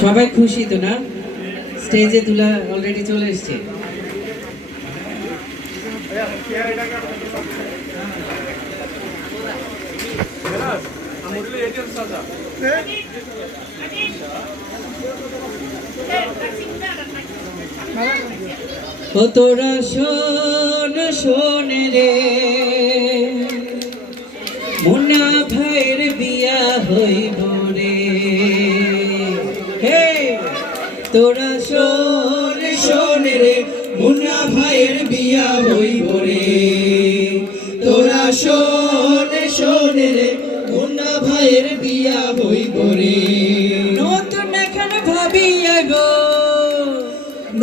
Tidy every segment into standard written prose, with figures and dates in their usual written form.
সবাই খুশি তো না? স্টেজে দুলা অলরেডি চলে এসছে। ও তোরা শোন শোন রে, মুন্না ভাইয়ের বিয়া হইব রে। হে তোরা শোন শোন রে, মুন্না ভাইয়ের বিয়া হইব রে। তোরা শোন শোন রে, মুন্না ভাইয়ের বিয়া হইব রে। নতুন এখন ভাবি আইব,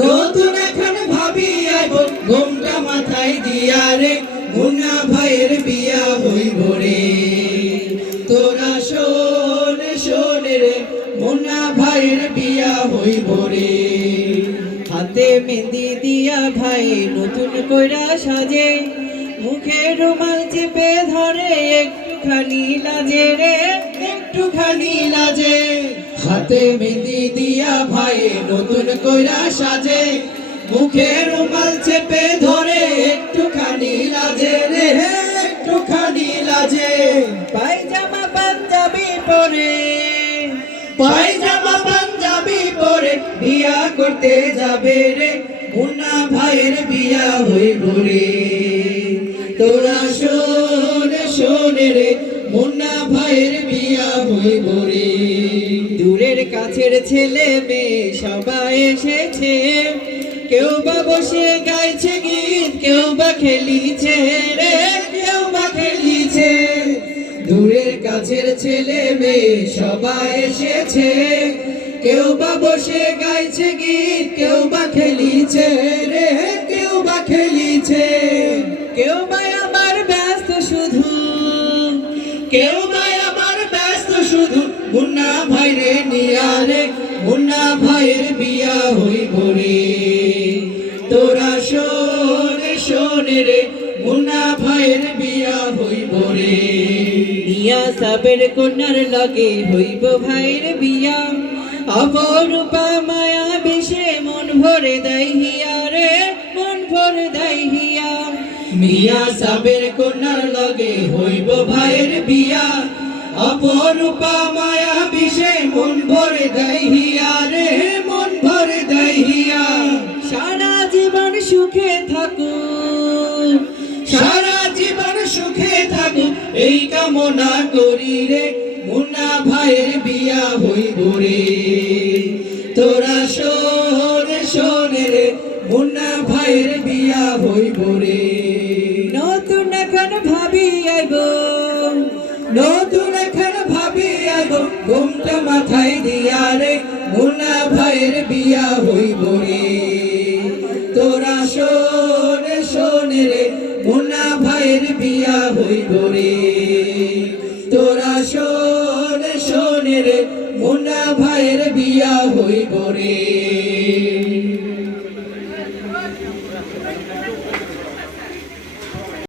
নতুন এখন ভাবি আইব, ঘোমটা মাথায় দিয়া রে, মুন্না ভাইয়ের বিয়া হইব রে। তোরা শোন শোন রে, মুন্না ভাইয়ের বিয়া হইব রে। হাতে মেহেন্দি দিয়া ভাই নতুন কইরা সাজে, মুখে রুমাল চেপে ধরে, একটুখানি লাজে রে, একটুখানি লাজে। হাতে মেহেন্দি দিয়া ভাই নতুন কইরা সাজে, মুখে রুমাল চেপে ধরে, একটুখানি লাজে রে, একটুখানি লাজে। পায়জামা পাঞ্জাবি পরে, পায়জামা পাঞ্জাবি পরে বিয়া করতে যাবে রে, মুন্না ভাইয়ের বিয়া হইব রে। তোরা শোন শোন রে, মুন্না ভাইয়ের বিয়া হইব রে। দূরের কাছের ছেলে মেয়ে সবাই এসেছে, কেউ বা বসে গাইছে গীত, কেউ বা খেলিছে রে, কেউ বা খেলিছে। দূরের কাছের ছেলে মেয়ে সবাই এসেছে, কেউ বা বসে গাইছে গীত, কেউ বা খেলিছে রে, কেউ বা খেলিছে। কেউ বা আমার ব্যস্ত শুধু, কেউ বা আমার ব্যস্ত শুধু, মুন্না ভাইরে নিয়া রে, মুন্না ভাইয়ের বিয়া হইব রে। তোরা শোন শোন রে, মুন্না ভাইয়ের বিয়া হইব রে। মিয়া সাবের কন্যার লগে হইব ভাইয়ের বিয়া, অপরূপা মায়া বিষে মন ভরে দেয় হিয়া রে, মন ভরে দেয় হিয়া। মিয়া সাবের কন্যার লগে হইব ভাইয়ের বিয়া, অপরূপা মায়া বিষে মন ভরে দেয় হিয়া রে, মন ভরে দেয় হিয়া। সারা জীবন সুখে থাকুক, সারা জীবন সুখে থাকুক, এই কামনা করি রে, মুন্না ভাইয়ের বিয়া হইব রে। তোরা শোন শোন রে, মুন্না ভাইয়ের বিয়া হইব রে। নতুন এখন ভাবি আইব, নতুন এখন ভাবি আইব, ঘোমটা মাথায় দিয়া রে, মুন্না ভাইয়ের বিয়া হইব রে। তোরা শোন শোন রে, মুন্না ভাইয়ের বিয়া হইব রে। তোরা শোন শোন রে, মুন্না ভাইয়ের বিয়া হইব রে।